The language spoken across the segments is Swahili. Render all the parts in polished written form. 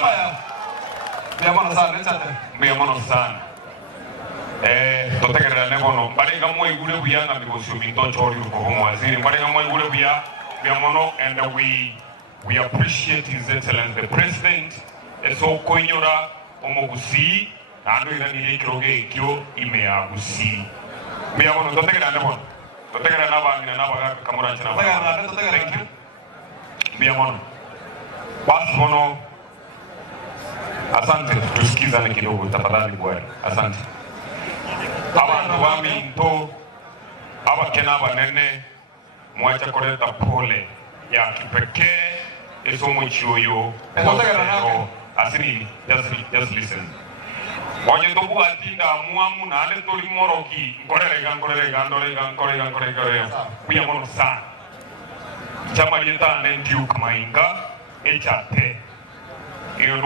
Maya. Biamono sana chate. Biamono sana. Totegerera nebono. Barenga moyo gure buyanga bikosu minto chori ko waziri. Barenga moyo gure buya biamono, and we appreciate His Excellency the President. Eso konyora omogusi ando ina ni kiroge kyo imeagusi. Biamono totegerera nebono. Totegerera naba ni naba kamura chana. Thank you. Biamono. Basono. Asante, tusikizane kidogo tafadhali bwana. Asante. Abantu baminto abakena banene mwacha kuleta pole ya kipekee esomo chiyoyo asini just listen. Wanye tobu atinda muamu na ale toli moroki korega kuya mono sana. Chama yeta nendiu kamainga echate. Iyo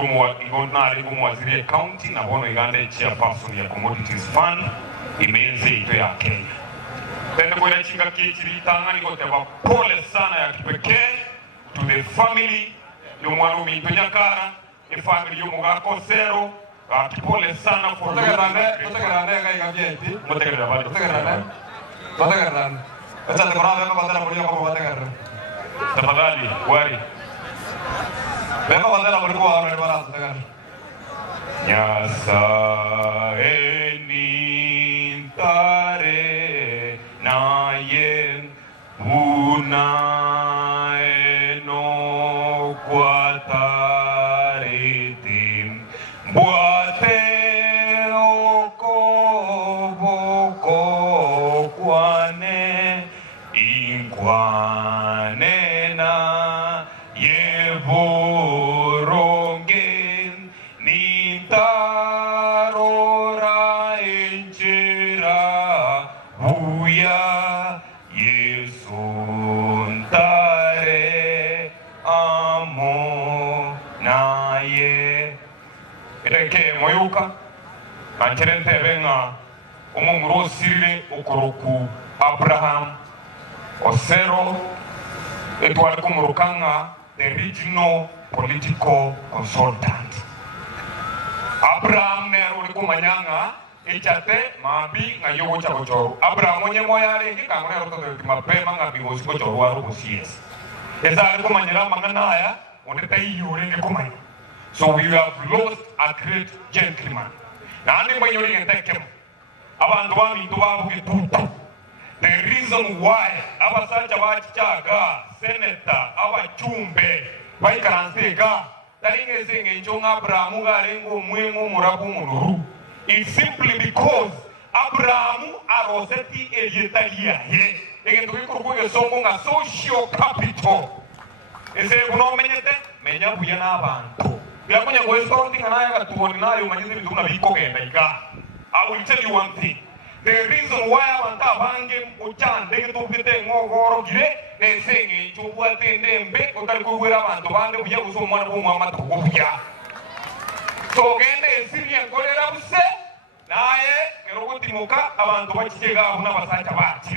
nari kumwaziri county na bono igande chairperson ya Commodities Fund imenze ito ya Kenya. Tende kwa chinga kichiri tanga niko teba pole sana ya kipekee to the family yomwanu mintonyakara, the family yomugako zero, pole sana for Totegerane Echate korana bema bandera polio como bategarre. Tafadhali, wari. Bema bandera polio como bategarre. Nyasa enintare na yen una eno quataritim buate okoboko kwane inkwane na yevorongen nintarora enchera buya yesuntare amo naye reke moyuka kancherente venga umumuro sirire okoroku Abraham Osero etwale kumurukanga the regional political consultant. Abraham ne uri kumanyanga echate mabi ngayogo chagochoro. Abraham onye moyale ngi kangone roto mapema ngabi gochoro waru kusies. Esa ari kumanyira mangana ya oneta yure ngi kumanya. So we have lost a great gentleman. Na andi manyori ngetekem. Abantu bami tubabu kitutu. The reason why abasacha bachichaga senator abachumbe baikaranzega taringe zinge njonga Abrahamu garengo mwengo murabu munuru. It's simply because Abrahamu aroseti elietalia he egento kikurukuge songo nga social capital ese kuno menyete menya buyana abantu byakunya ngo estorting nayo gatuboni nayo manyize biduna biko genda iga. I will tell you one thing. The reason why abantu bange uchande tupite ngogoro gire nesenge chubwa tendembe okali kuwera abantu bange buya gusomwana bomwa matugubya. So gende siriya ngolera buse naye kero kutimuka abantu bakichega abuna basacha bachi.